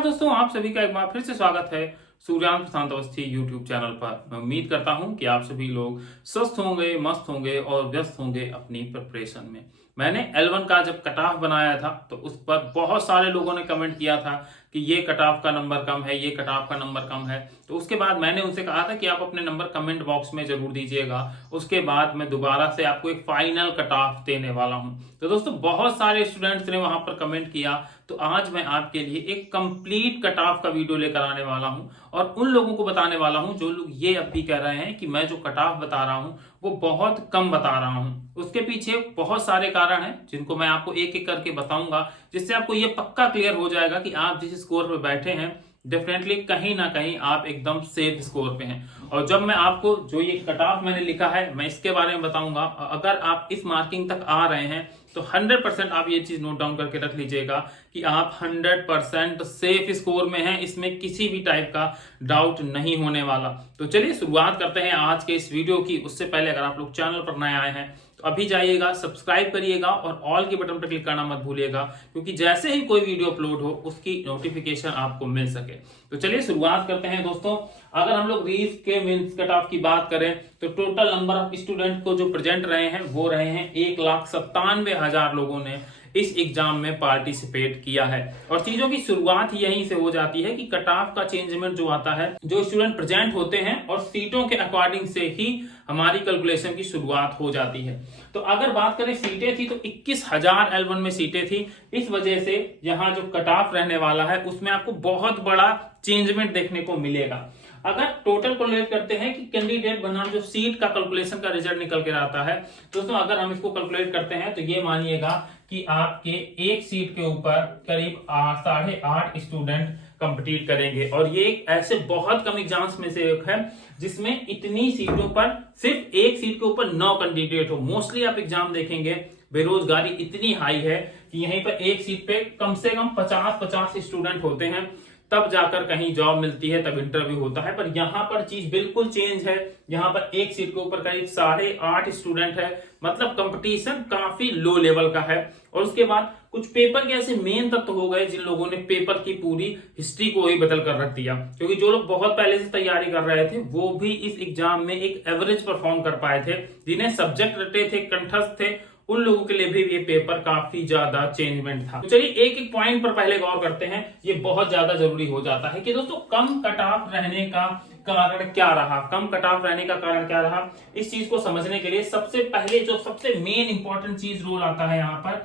नमस्कार दोस्तों, आप सभी का एक बार फिर से स्वागत है सूर्यांश प्रशांत अवस्थी यूट्यूब चैनल पर। मैं उम्मीद करता हूं कि आप सभी लोग स्वस्थ होंगे, मस्त होंगे और व्यस्त होंगे अपनी प्रिपरेशन में। मैंने L1 का जब कट ऑफ बनाया था तो उस पर बहुत सारे लोगों ने कमेंट किया था कि ये कट ऑफ का नंबर कम है, ये कट ऑफ का नंबर कम है। तो उसके बाद मैंने उनसे कहा था कि आप अपने नंबर कमेंट बॉक्स में जरूर दीजिएगा। उसके बाद मैं दोबारा से आपको एक फाइनल कट ऑफ देने वाला हूं। तो दोस्तों, बहुत सारे स्टूडेंट्स ने वहां पर कमेंट किया, तो आज मैं आपके लिए एक कंप्लीट कट ऑफ का वीडियो लेकर आने वाला हूं और उन लोगों को बताने वाला हूं जो लोग ये अब भी कह रहे हैं कि मैं जो कट ऑफ बता रहा हूं वो बहुत कम बता रहा हूं। उसके पीछे बहुत सारे कारण हैं जिनको मैं आपको एक एक करके बताऊंगा, जिससे आपको ये पक्का क्लियर हो जाएगा कि आप जिस स्कोर पे बैठे हैं डेफिनेटली कहीं ना कहीं आप एकदम सेफ स्कोर पे हैं। और जब मैं आपको जो ये कट ऑफ मैंने लिखा है मैं इसके बारे में बताऊंगा, अगर आप इस मार्किंग तक आ रहे हैं तो 100% आप ये चीज नोट डाउन करके रख लीजिएगा कि आप 100% सेफ स्कोर में हैं। इसमें किसी भी टाइप का डाउट नहीं होने वाला। तो चलिए शुरुआत करते हैं आज के इस वीडियो की। उससे पहले अगर आप लोग चैनल पर नए आए हैं तो अभी जाइएगा, सब्सक्राइब करिएगा और ऑल के बटन पर क्लिक करना मत भूलिएगा, क्योंकि जैसे ही कोई वीडियो अपलोड हो उसकी नोटिफिकेशन आपको मिल सके। तो चलिए शुरुआत करते हैं दोस्तों। अगर हम लोग रीज के मीन्स कट ऑफ की बात करें तो टोटल नंबर ऑफ स्टूडेंट को जो प्रेजेंट रहे हैं वो रहे हैं 1,97,000 लोगों ने इस एग्जाम में पार्टिसिपेट किया है। और चीजों की शुरुआत यहीं से हो जाती है कि कट ऑफ का चेंजमेंट जो आता है, जो स्टूडेंट प्रेजेंट होते हैं और सीटों के अकॉर्डिंग से ही हमारी कैलकुलेशन की शुरुआत हो जाती है। तो अगर बात करें सीटें थी तो 21,000 L1 में सीटें थी। इस वजह से यहाँ जो कट ऑफ रहने वाला है उसमें आपको बहुत बड़ा चेंजमेंट देखने को मिलेगा। अगर टोटल कैलकुलेट करते हैं कि कैंडिडेट बनाम जो सीट का कैलकुलेशन का रिजल्ट निकल के आता है, दोस्तों अगर हम इसको कैलकुलेट करते हैं तो ये मानिएगा कि आपके एक सीट के ऊपर करीब 8.5 स्टूडेंट कंपीट करेंगे। और ये ऐसे बहुत कम एग्जाम्स में से एक है जिसमें इतनी सीटों पर सिर्फ एक सीट के ऊपर 9 कैंडिडेट हो। मोस्टली आप एग्जाम देखेंगे बेरोजगारी इतनी हाई है कि यहीं पर एक सीट पे कम से कम 50 स्टूडेंट होते हैं, तब जाकर कहीं जॉब मिलती है, तब इंटरव्यू होता है। पर यहाँ पर चीज बिल्कुल चेंज है। यहाँ पर एक सीट के ऊपर करीब 8.5 स्टूडेंट है, मतलब कंपटीशन काफी लो लेवल का है। और उसके बाद कुछ पेपर के ऐसे मेन तत्व हो गए जिन लोगों ने पेपर की पूरी हिस्ट्री को ही बदल कर रख दिया, क्योंकि जो लोग बहुत पहले से तैयारी कर रहे थे वो भी इस एग्जाम में एक एवरेज परफॉर्म कर पाए थे। जिन्हें सब्जेक्ट रटे थे, कंठस्थ थे, उन लोगों के लिए भी ये पेपर काफी ज्यादा चेंजमेंट था। तो चलिए एक एक पॉइंट पर पहले गौर करते हैं। ये बहुत ज्यादा जरूरी हो जाता है कि दोस्तों कम कट ऑफ रहने का कारण क्या रहा। कम कट ऑफ रहने का कारण क्या रहा, इस चीज को समझने के लिए सबसे पहले जो सबसे मेन इंपॉर्टेंट चीज रोल आता है यहाँ पर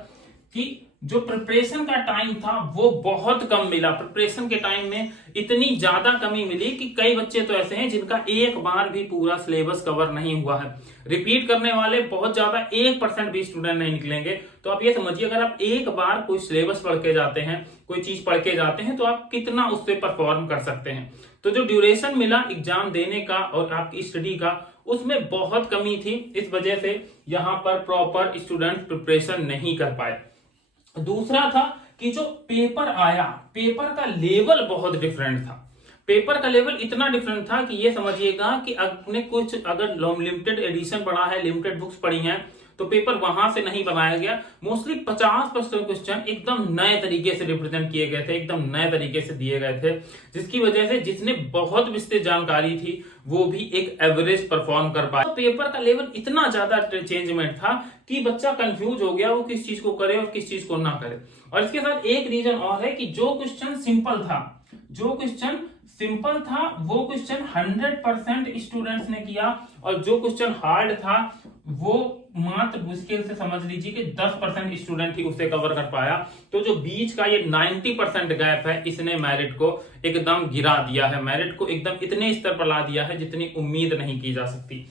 कि जो प्रिपरेशन का टाइम था वो बहुत कम मिला। प्रिपरेशन के टाइम में इतनी ज्यादा कमी मिली कि कई बच्चे तो ऐसे हैं जिनका एक बार भी पूरा सिलेबस कवर नहीं हुआ है। रिपीट करने वाले बहुत ज्यादा 1% भी स्टूडेंट नहीं निकलेंगे। तो आप ये समझिए, अगर आप एक बार कोई सिलेबस पढ़ के जाते हैं, कोई चीज पढ़ के जाते हैं, तो आप कितना उससे परफॉर्म कर सकते हैं। तो जो ड्यूरेशन मिला एग्जाम देने का और आपकी स्टडी का, उसमें बहुत कमी थी। इस वजह से यहाँ पर प्रॉपर स्टूडेंट प्रिपरेशन नहीं कर पाए। दूसरा था कि जो पेपर आया, पेपर का लेवल बहुत डिफरेंट था। पेपर का लेवल इतना डिफरेंट था कि ये समझिएगा कि आपने कुछ अगर लिमिटेड एडिशन पढ़ा है, लिमिटेड बुक्स पढ़ी हैं, तो पेपर वहां से नहीं बनाया गया। मोस्टली 50% क्वेश्चन एकदम नए तरीके से रिप्रेजेंट किए गए थे, एकदम नए तरीके से दिए गए थे, जिसकी वजह से जिसने बहुत विस्तृत जानकारी थी वो भी एक एवरेज परफॉर्म कर पाया। तो पेपर का लेवल इतना ज्यादा चेंजमेंट था कि बच्चा कंफ्यूज हो गया वो किस चीज को करे और किस चीज को ना करे। और इसके साथ एक रीजन और है कि जो क्वेश्चन सिंपल था, वो क्वेश्चन 100% स्टूडेंट्स ने किया, और जो क्वेश्चन हार्ड था वो मात्र मुश्किल से समझ लीजिए कि 10% स्टूडेंट ही उसे कवर कर पाया। तो जो बीच का ये 90% गैप है, इसने मेरिट को एकदम गिरा दिया है, मेरिट को एकदम इतने स्तर पर ला दिया है जितनी उम्मीद नहीं की जा सकती।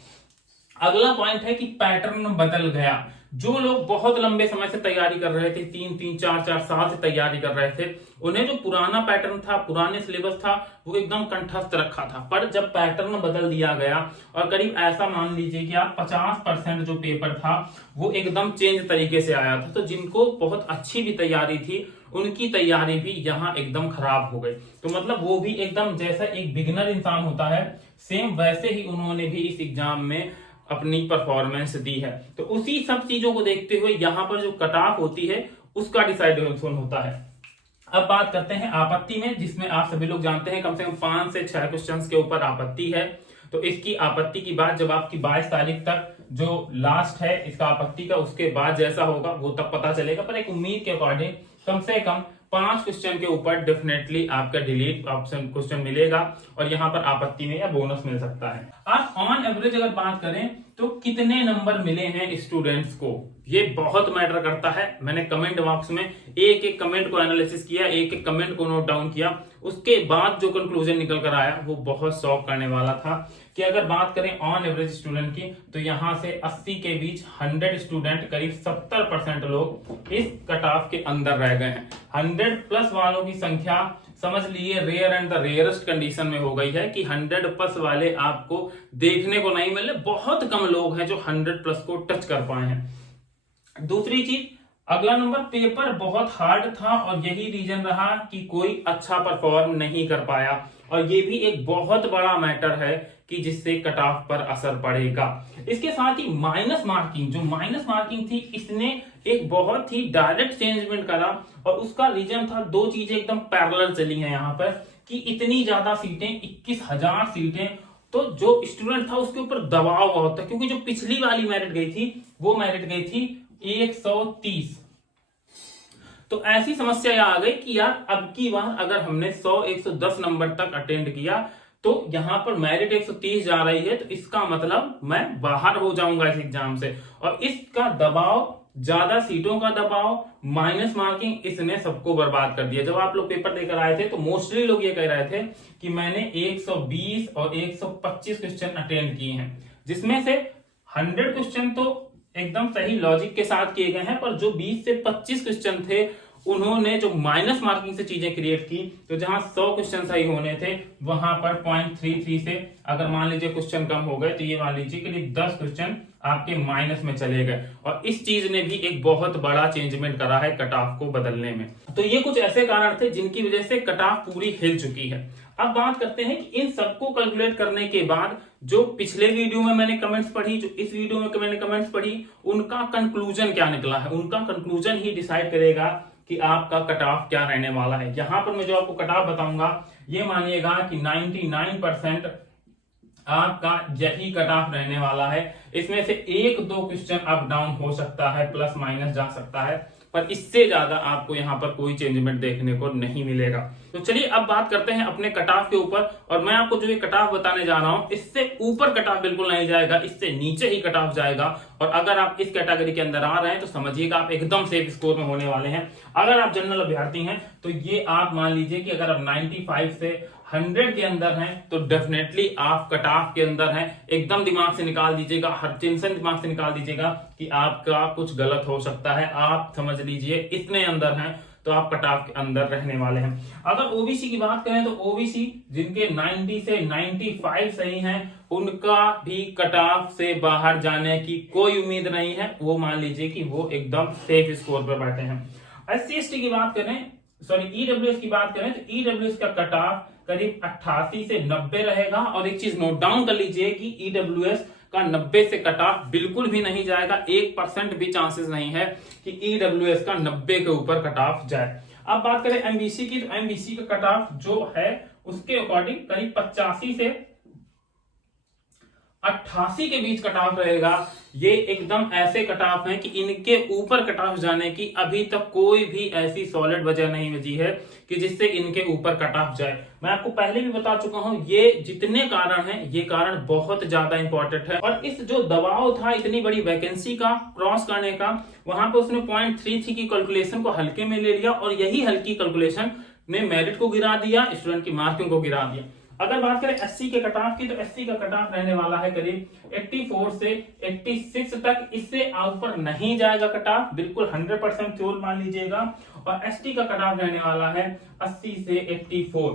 अगला पॉइंट है कि पैटर्न बदल गया। जो लोग बहुत लंबे समय से तैयारी कर रहे थे, 3-3, 4-4 साल से तैयारी कर रहे थे, उन्हें जो पुराना पैटर्न था, पुराने सिलेबस था, वो एकदम कंठस्थ रखा था। पर जब पैटर्न बदल दिया गया और करीब ऐसा मान लीजिए कि आप 50% जो पेपर था वो एकदम चेंज तरीके से आया था, तो जिनको बहुत अच्छी भी तैयारी थी उनकी तैयारी भी यहाँ एकदम खराब हो गई। तो मतलब वो भी एकदम जैसा एक बिगिनर इंसान होता है, सेम वैसे ही उन्होंने भी इस एग्जाम में अपनी परफॉर्मेंस दी है। तो उसी सब चीजों को देखते हुए यहाँ पर जो कट ऑफ होती है उसका डिसाइडेशन होता है। अब बात करते हैं आपत्ति में, जिसमें आप सभी लोग जानते हैं कम से कम 5 से 6 क्वेश्चंस के ऊपर आपत्ति है। तो इसकी आपत्ति की बात जब आपकी 22 तारीख तक जो लास्ट है इसका आपत्ति का, उसके बाद जैसा होगा वो तब पता चलेगा। पर एक उम्मीद के अकॉर्डिंग कम से कम 5 क्वेश्चन के ऊपर डेफिनेटली आपका डिलीट ऑप्शन क्वेश्चन मिलेगा और यहाँ पर आपत्ति में या बोनस मिल सकता है। आप ऑन एवरेज अगर बात करें तो कितने नंबर मिले हैं स्टूडेंट्स को, ये बहुत मैटर करता है। मैंने कमेंट बॉक्स में एक एक कमेंट को एनालिसिस किया, एक एक कमेंट को नोट डाउन किया, उसके बाद जो कंक्लूजन निकल कर आया वो बहुत शॉक करने वाला था कि अगर बात करें ऑन एवरेज स्टूडेंट की तो यहां से 80 के बीच 100 स्टूडेंट करीब 70% लोग इस कट ऑफ के अंदर रह गए हैं। 100 प्लस वालों की संख्या समझ लिए rare and the rarest condition में हो गई है कि 100 प्लस वाले आपको देखने को नहीं मिले। बहुत कम लोग हैं जो 100 प्लस को टच कर पाए हैं। दूसरी चीज, अगला नंबर, पेपर बहुत हार्ड था और यही रीजन रहा कि कोई अच्छा परफॉर्म नहीं कर पाया और ये भी एक बहुत बड़ा मैटर है कि जिससे कट ऑफ पर असर पड़ेगा। इसके साथ ही माइनस मार्किंग, जो माइनस मार्किंग थी इसने एक बहुत ही डायरेक्ट चेंजमेंट करा और उसका रीजन था, दो चीजें एकदम पैरेलल चली हैं यहाँ पर कि इतनी ज्यादा सीटें, 21,000 सीटें, तो जो स्टूडेंट था उसके ऊपर दबाव बहुत था क्योंकि जो पिछली वाली मेरिट गई थी वो मेरिट गई थी 130। तो ऐसी समस्या आ गई कि यार अब की बार अगर हमने 100-110 नंबर तक अटेंड किया तो यहां पर मेरिट 130 जा रही है, तो इसका मतलब मैं बाहर हो जाऊंगा इस एग्जाम से। और इसका दबाव, ज्यादा सीटों का दबाव, माइनस मार्किंग, इसने सबको बर्बाद कर दिया। जब आप लोग पेपर देकर आए थे तो मोस्टली लोग ये कह रहे थे कि मैंने 120 और 125 क्वेश्चन अटेंड किए हैं, जिसमें से 100 क्वेश्चन तो एकदम सही लॉजिक के साथ किए गए हैं, पर जो 20 से 25 क्वेश्चन थे उन्होंने जो माइनस मार्किंग से चीजें क्रिएट की, तो जहां 100 क्वेश्चन सही होने थे वहां पर 0.33 से अगर मान लीजिए क्वेश्चन कम हो गए तो ये मान लीजिए करीब 10 क्वेश्चन आपके माइनस में चले गए और इस चीज ने भी एक बहुत बड़ा चेंजमेंट करा है कट ऑफ को बदलने में। तो ये कुछ ऐसे कारण थे जिनकी वजह से कट ऑफ पूरी हिल चुकी है। अब बात करते हैं कि इन सबको कैलकुलेट करने के बाद जो पिछले वीडियो में मैंने कमेंट्स पढ़ी, जो इस वीडियो में मैंने कमेंट्स पढ़ी, उनका कंक्लूजन क्या निकला है, उनका कंक्लूजन ही डिसाइड करेगा कि आपका कट ऑफ क्या रहने वाला है। यहां पर मैं जो आपको कट ऑफ बताऊंगा ये मानिएगा कि 99% आपका यही कट ऑफ रहने वाला है। इसमें से 1-2 क्वेश्चन अप डाउन हो सकता है, प्लस माइनस जा सकता है, पर इससे ज्यादा आपको यहाँ पर कोई चेंजमेंट देखने को नहीं मिलेगा। तो चलिए अब बात करते हैं अपने कट ऑफ के ऊपर। और मैं आपको जो ये कट ऑफ बताने जा रहा हूं इससे ऊपर कट ऑफ बिल्कुल नहीं जाएगा, इससे नीचे ही कट ऑफ जाएगा। और अगर आप इस कैटेगरी के अंदर आ रहे हैं तो समझिएगा आप एकदम सेफ स्कोर में होने वाले हैं। अगर आप जनरल अभ्यर्थी हैं तो ये आप मान लीजिए कि अगर आप 95 से 100 के अंदर हैं तो डेफिनेटली आप कट ऑफ के अंदर हैं। एकदम दिमाग से निकाल दीजिएगा, हर टेंशन दिमाग से निकाल दीजिएगा कि आपका कुछ गलत हो सकता है। आप समझ लीजिए इतने अंदर हैं तो आप कट ऑफ के अंदर रहने वाले हैं। अगर ओबीसी की बात करें तो ओबीसी जिनके 90 से 95 सही हैं उनका भी कट ऑफ से बाहर जाने की कोई उम्मीद नहीं है, वो मान लीजिए कि वो एकदम सेफ स्कोर पर बैठे हैं। SC/ST की बात करें, सॉरी ईडब्ल्यूएस की बात करें तो ईडब्ल्यूएस का कट ऑफ करीब 88 से 90 रहेगा। और एक चीज नोट डाउन कर लीजिए कि ईडब्ल्यूएस का 90 से कट ऑफ बिल्कुल भी नहीं जाएगा, 1% भी चांसेस नहीं है कि ईडब्ल्यूएस का 90 के ऊपर कट ऑफ जाए। अब बात करें एमबीसी की, तो एमबीसी का कट ऑफ जो है उसके अकॉर्डिंग करीब 85 से 88 के बीच कट ऑफ रहेगा। ये एकदम ऐसे कट ऑफ हैं कि इनके ऊपर कट ऑफ जाने की अभी तक कोई भी ऐसी सॉलिड वजह नहीं बची है कि जिससे इनके ऊपर कट ऑफ जाए। मैं आपको पहले भी बता चुका हूं ये जितने कारण हैं ये कारण बहुत ज्यादा इंपॉर्टेंट है। और इस जो दबाव था इतनी बड़ी वैकेंसी का क्रॉस करने का, वहां पे उसने 0.33 की कैलकुलेशन को हल्के में ले लिया और यही हल्की कैलकुलेशन ने मेरिट को गिरा दिया, स्टूडेंट की मार्किंग को गिरा दिया। अगर बात करें एससी के कट ऑफ की तो एससी का कट ऑफ रहने वाला है करीब 84 से 86 तक, इससे ऊपर नहीं जाएगा कट ऑफ, बिल्कुल 100% श्योर मान लीजिएगा। और एसटी का कट ऑफ रहने वाला है 80 से 84।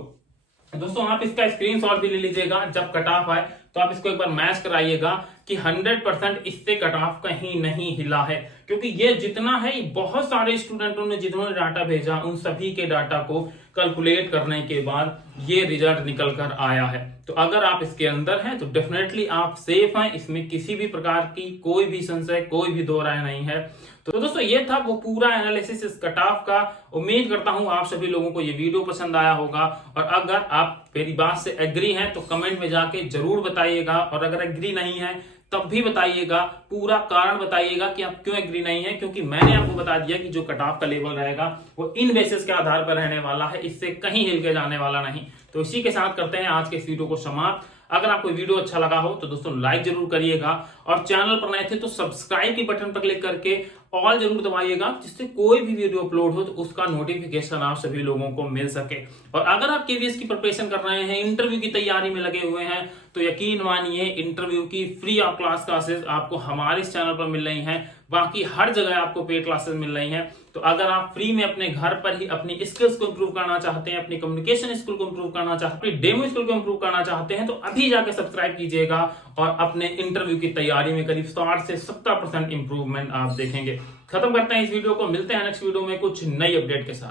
दोस्तों आप इसका स्क्रीनशॉट भी ले लीजिएगा, जब कट ऑफ आए तो आप इसको एक बार मैच कराइएगा कि 100% इससे कट ऑफ कहीं नहीं हिला है, क्योंकि ये जितना है ये बहुत सारे स्टूडेंटों ने जिन्होंने डाटा भेजा उन सभी के डाटा को कैलकुलेट करने के बाद ये रिजल्ट निकल कर आया है। तो अगर आप इसके अंदर हैं तो डेफिनेटली आप सेफ हैं, इसमें किसी भी प्रकार की कोई भी संशय, कोई भी दो राय नहीं है। तो दोस्तों ये था वो पूरा एनालिसिस इस कट ऑफ का। उम्मीद करता हूं आप सभी लोगों को ये वीडियो पसंद आया होगा, और अगर आप मेरी बात से एग्री हैं तो कमेंट में जाके जरूर बताइएगा, और अगर एग्री नहीं है तब भी बताइएगा, पूरा कारण बताइएगा कि आप क्यों एग्री नहीं है। क्योंकि मैंने आपको बता दिया कि जो कट ऑफ का लेवल रहेगा वो इन बेसिस के आधार पर रहने वाला है, इससे कहीं हिल के जाने वाला नहीं। तो इसी के साथ करते हैं आज के इस वीडियो को समाप्त। अगर आपको वीडियो अच्छा लगा हो तो दोस्तों लाइक जरूर करिएगा, और चैनल पर नए थे तो सब्सक्राइब के बटन पर क्लिक करके ऑल जरूर दबाइएगा, जिससे कोई भी वीडियो अपलोड हो तो उसका नोटिफिकेशन आप सभी लोगों को मिल सके। और अगर आप केवीएस की प्रिपरेशन कर रहे हैं, इंटरव्यू की तैयारी में लगे हुए हैं, तो यकीन मानिए इंटरव्यू की फ्री ऑफ क्लास क्लासेस आपको हमारे इस चैनल पर मिल रही हैं। बाकी हर जगह आपको पेड क्लासेस मिल रही हैं। तो अगर आप फ्री में अपने घर पर ही अपनी स्किल्स को इंप्रूव करना चाहते हैं, अपनी कम्युनिकेशन स्किल को इंप्रूव करना चाहते हैं, अपनी डेमो स्किल को इंप्रूव करना चाहते हैं, तो अभी जाके सब्सक्राइब कीजिएगा, और अपने इंटरव्यू की तैयारी में करीब 60 से 70% इंप्रूवमेंट आप देखेंगे। खत्म करते हैं इस वीडियो को, मिलते हैं नेक्स्ट वीडियो में कुछ नई अपडेट के साथ।